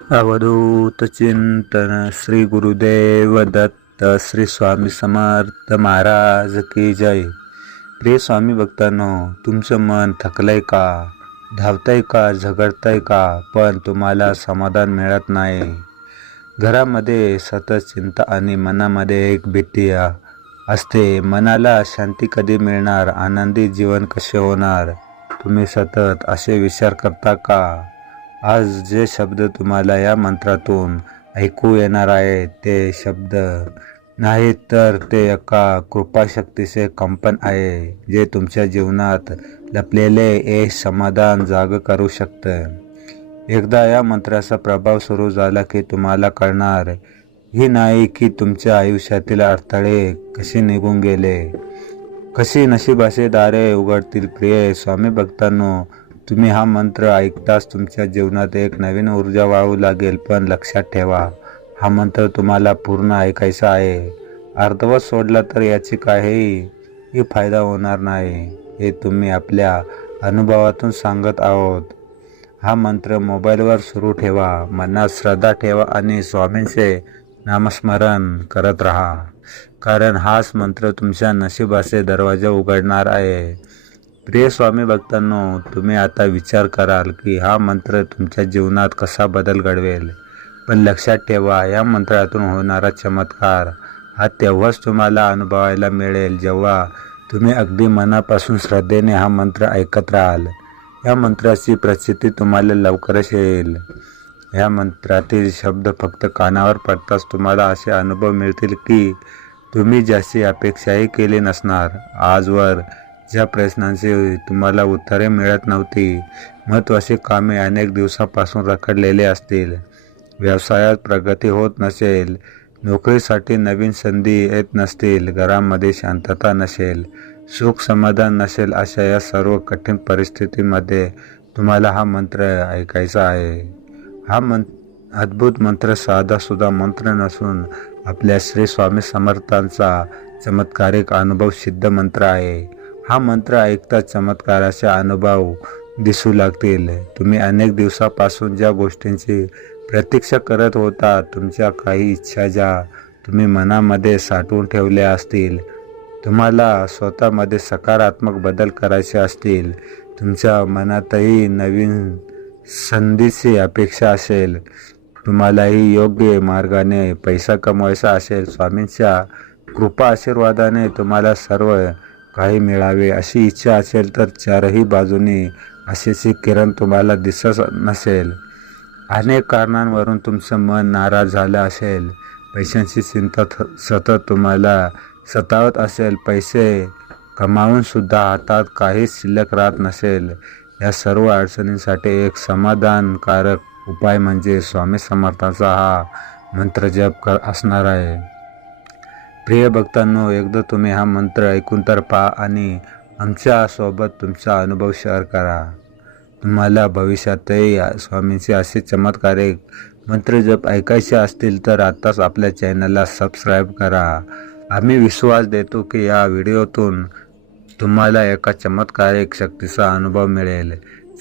अवधूत चिंतन श्री गुरुदेव दत्त श्री स्वामी समर्थ महाराज की जय. प्रिय स्वामी भक्तांनो तुमचं मन थकलंय का? धावतंय का? झगडतंय का? पण तुम्हाला समाधान मिळत नाही. घरामध्ये सतत चिंता आणि मनामध्ये एक भीती असते. मनाला शांती कधी मिळणार? आनंदी जीवन कसे होणार? तुम्ही सतत असे विचार करता का? आज जे शब्द तुम्हाला या मंत्रातून ऐकू येणार आहे ते शब्द नाही तर ते एका कृपाशक्तीचे कंपन आहे जे तुमच्या जीवनात लपलेले एक समाधान जाग करू शकतं. एकदा या मंत्राचा प्रभाव सुरू झाला की तुम्हाला कळणार ही नाही की तुमच्या आयुष्यातील अडथळे कसे निघून गेले. कशी नशिबाचे दारे उघडतील प्रिय स्वामी भक्तांनो तुम्ही हा मंत्र ऐकताच तुमच्या जीवनात एक नवीन ऊर्जा वाहू लागेल पण लक्षात ठेवा हा मंत्र तुम्हाला पूर्ण ऐकायचा आहे. अर्धवत सोडला तर याची काहीही फायदा होणार नाही हे तुम्ही आपल्या अनुभवातून सांगत आहोत. हा मंत्र मोबाईलवर सुरू ठेवा मनात श्रद्धा ठेवा आणि स्वामींचे नामस्मरण करत राहा. कारण हाच मंत्र तुमच्या नशिबाचे दरवाजे उघडणार आहे. प्रिय स्वामी भक्तांनो तुम्ही आता विचार कराल की हा मंत्र तुमच्या जीवनात कसा बदल घडवेल? पण लक्षात ठेवा या मंत्रातून होणारा चमत्कार हा तेव्हाच तुम्हाला अनुभवायला मिळेल जेव्हा तुम्ही अगदी मनापासून श्रद्धेने हा मंत्र ऐकत राहाल. या मंत्राची प्रसिद्धी तुम्हाला लवकरच येईल. या मंत्रातील शब्द फक्त कानावर पडताच तुम्हाला असे अनुभव मिळतील की तुम्ही ज्याची अपेक्षाही केली नसणार. आजवर ज्या प्रश्नांची तुम्हाला उत्तरे मिळत नव्हती महत्त्वाची कामे अनेक दिवसापासून रखडलेले असतील. व्यवसायात प्रगती होत नसेल नोकरीसाठी नवीन संधी येत नसतील घरामध्ये शांतता नसेल सुख समाधान नसेल अशा या सर्व कठीण परिस्थितीमध्ये तुम्हाला हा मंत्र ऐकायचा आहे. हा मं अद्भुत मंत्र साधासुद्धा मंत्र नसून आपल्या श्री स्वामी समर्थांचा चमत्कारिक अनुभव सिद्ध मंत्र आहे. हा मंत्र ऐकता चमत्काराचे अनुभव दिसू लागतील. तुम्ही अनेक दिवसापासून ज्या गोष्टींची प्रतीक्षा करत होता तुमच्या काही इच्छा ज्या तुम्ही मनामध्ये साठवून ठेवल्या असतील तुम्हाला स्वतःमध्ये सकारात्मक बदल करायचे असतील तुमच्या मनातही नवीन संधीची अपेक्षा असेल तुम्हालाही योग्य मार्गाने पैसा कमवायचा असेल स्वामींच्या कृपा आशीर्वादाने तुम्हाला सर्व काही मिळावे अशी इच्छा असेल तर चारही बाजूनी आशेची किरण तुम्हाला दिसत नसेल. अनेक कारणांवरून तुमचं मन नाराज झालं असेल. पैशांची चिंता थ- सतत तुम्हाला सतावत असेल. पैसे कमावून सुद्धा हातात काहीच शिल्लक राहत नसेल. या सर्व अडचणींसाठी एक समाधानकारक उपाय म्हणजे स्वामी समर्थाचा हा मंत्रजप कर असणार आहे. प्रिय भक्तांनो एकदा तुम्ही हा मंत्र ऐकून तर पहा आणि आमच्यासोबत तुमचा अनुभव शेअर करा. तुम्हाला भविष्यातही स्वामींचे असे चमत्कारिक मंत्र जप ऐकायचे असतील तर आत्ताच आपल्या चॅनलला सबस्क्राईब करा. आम्ही विश्वास देतो की या व्हिडिओतून तुम्हाला एका चमत्कारिक शक्तीचा अनुभव मिळेल.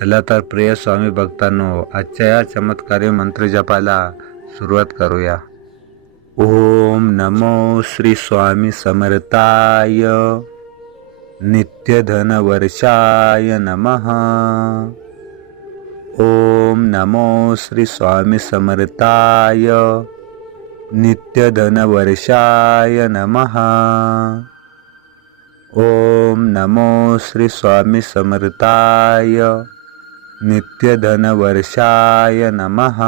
चला तर प्रिय स्वामी भक्तांनो आजच्या या चमत्कारी मंत्रजपाला सुरुवात करूया. ओम नमो श्री स्वामी समर्थाय नित्यधनवर्षाय नमः. ओम नमो श्री स्वामी समर्थाय नित्यधनवर्षाय नमः. ओम नमो श्री स्वामी समर्थाय नित्यधनवर्षाय नमः.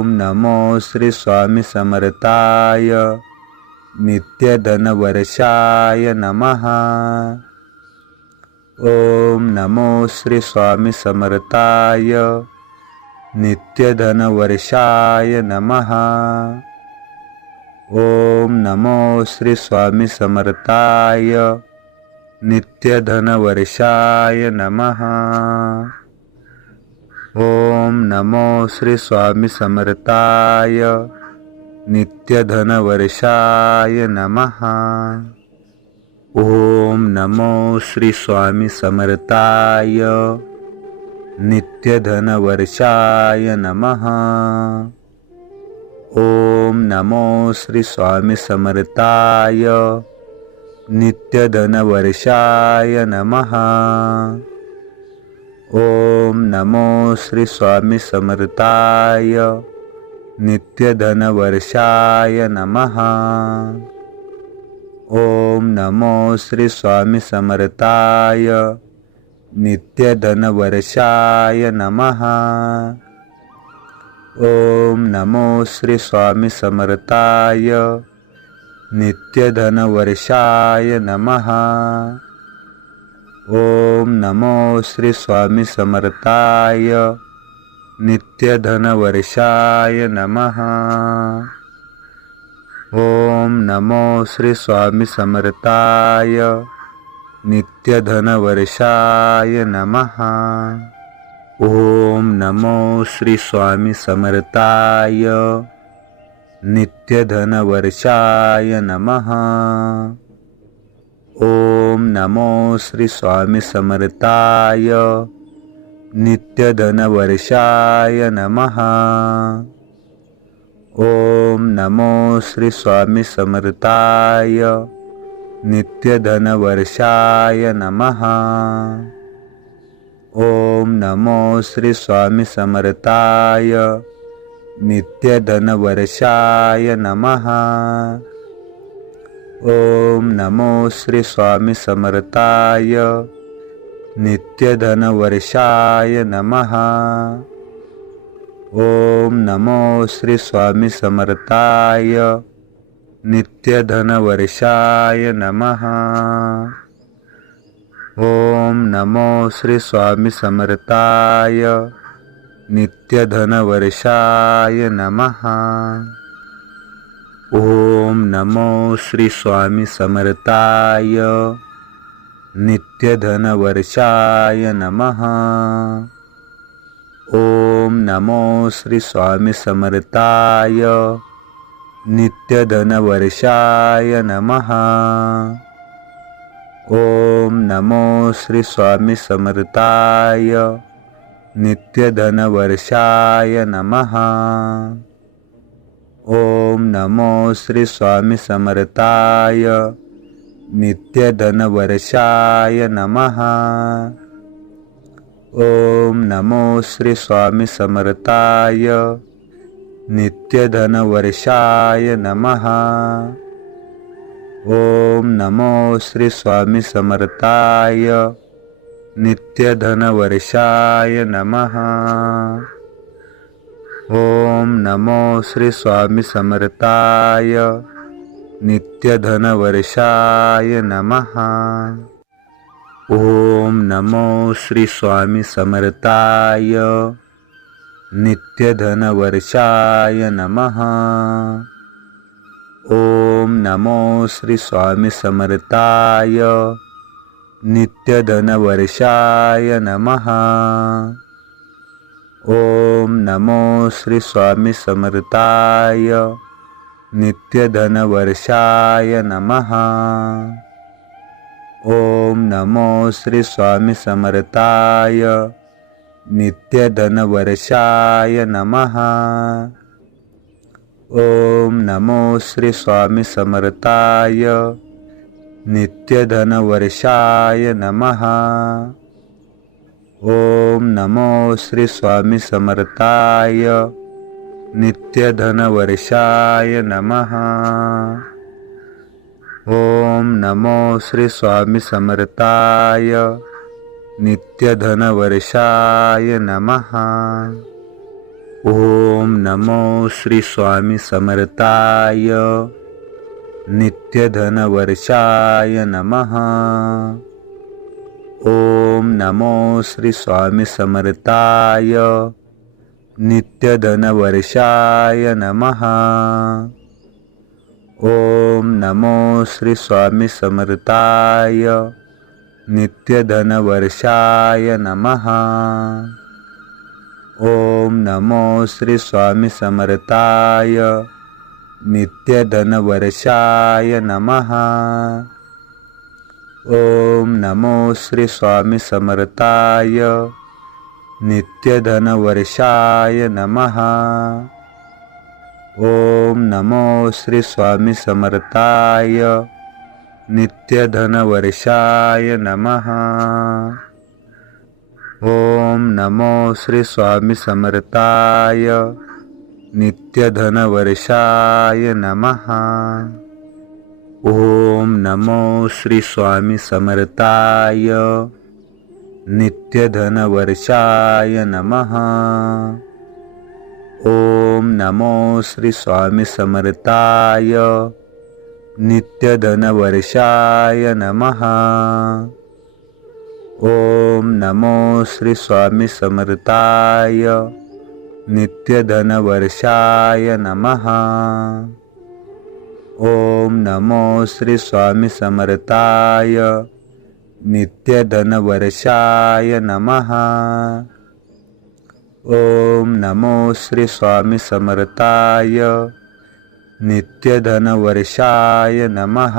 ओम नमो श्री स्वामी समर्थाय. नित्यधनवर्षाय नमः. ओम नमो श्री स्वामी समर्थाय. नित्यधनवर्षाय नमः. ओम नमो श्री स्वामी समर्थाय. नित्यधनवर्षाय नमः. ओम नमो श्री स्वामी समर्थाय। नित्यधनवर्षाय नमः। ओम नमो श्री स्वामी समर्थाय। नित्यधनवर्षाय नमः। ॐ नमो श्री स्वामी समर्थाय। नित्यधनवर्षाय नमः। ॐ नमो श्री स्वामी समर्थाय नित्यधनवर्षाय नमः। ॐ नमो श्री स्वामी समर्थाय नित्यधनवर्षाय नमः। ॐ नमो श्री स्वामी समर्थाय नित्यधनवर्षाय नमः। ॐ नमो श्रीस्वामिसमर्थाय नित्यधनवर्षाय नमः। ॐ नमो श्रीस्वामिसमर्थाय नित्यधनवर्षाय नमः। ॐ नमो श्रीस्वामिसमर्थाय नित्यधनवर्षाय नमः। ॐ नमो श्रीस्वामिसमर्ताय नित्यधनवर्षाय नमः। ॐ नमो श्रीस्वामीस्मर्ताय नित्यधनवर्षाय नमः। ॐ नमो श्री नित्यधनवर्षाय नमः। ॐ नमो श्री स्वामी समर्थाय। नित्यधनवर्षाय नमः। ॐ नमो श्री स्वामी समर्थाय। नित्यधनवर्षाय नमः। ॐ नमो श्री स्वामी समर्थाय। नित्यधनवर्षाय नमः। ॐ नमो श्रीस्वामीसमर्ताय नित्यधनवर्षाय नमः। ॐ नमो श्रीस्वामीस्मर्ताय नित्यधनवर्षाय नमः। ॐ नमो श्रीस्वामीस्मर्ताय नित्यधनवर्षाय नमः। ॐ नमो श्री स्वामी समर्थाय. नित्यधनवर्षाय नमः. ॐ नमो श्री स्वामी समर्थाय. नित्यधनवर्षाय नमः. ॐ नमो श्री स्वामी समर्थाय. नित्यधनवर्षाय नमः. ॐ नमो श्री स्वामी समर्थाय नित्यधनवर्षाय नमः। ॐ नमो श्री स्वामी समर्थाय नित्यधनवर्षाय नमः। ॐ नमो श्री स्वामी समर्थाय नित्यधनवर्षाय नमः। ॐ नमो श्रीस्वामिसमृताय नित्यधनवर्षाय नमः। ॐ नमो श्रीस्वामिसमृताय नित्यधनवर्षाय नमः। ॐ नमो श्रीस्वामिसमृताय नित्यधनवर्षाय नमः। ॐ नमो श्री स्वामी समर्थाय. नित्यधनवर्षाय नमः. ॐ नमो श्री स्वामी समर्थाय. नित्यधनवर्षाय नमः. ॐ नमो श्री स्वामी समर्थाय. नित्यधनवर्षाय नमः. ॐ नमो श्रीस्वामिसमर्ताय नित्यधनवर्षाय नमः। ॐ नमो श्री नित्यधनवर्षाय नमः। ॐ नमो श्री नित्यधनवर्षाय नमः। ॐ नमो श्री स्वामी समर्थाय. नित्यधनवर्षाय नमः. ॐ नमो श्री स्वामी समर्थाय. नित्यधनवर्षाय नमः. ॐ नमो श्री स्वामी समर्थाय. नित्यधनवर्षाय नमः. ॐ नमो श्रीस्वामीस्मर्ताय नित्यधनवर्षाय नमः। ॐ नमो श्रीस्वामीस्मर्ताय नित्यधनवर्षाय नमः। ॐ नमो श्रीस्वामिसमर्ताय नित्यधनवर्षाय नमः। ॐ नमो श्री स्वामी समर्थाय. नित्यधनवर्षाय नमः. ॐ नमो श्री स्वामी समर्थाय. नित्यधनवर्षाय नमः.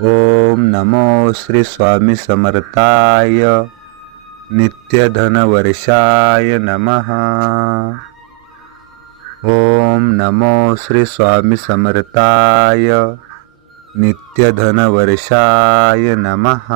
ॐ नमो श्री स्वामी समर्थाय. नित्यधनवर्षाय नमः. ॐ नमो श्री स्वामी समर्थाय नित्यधनवर्षाय नमः.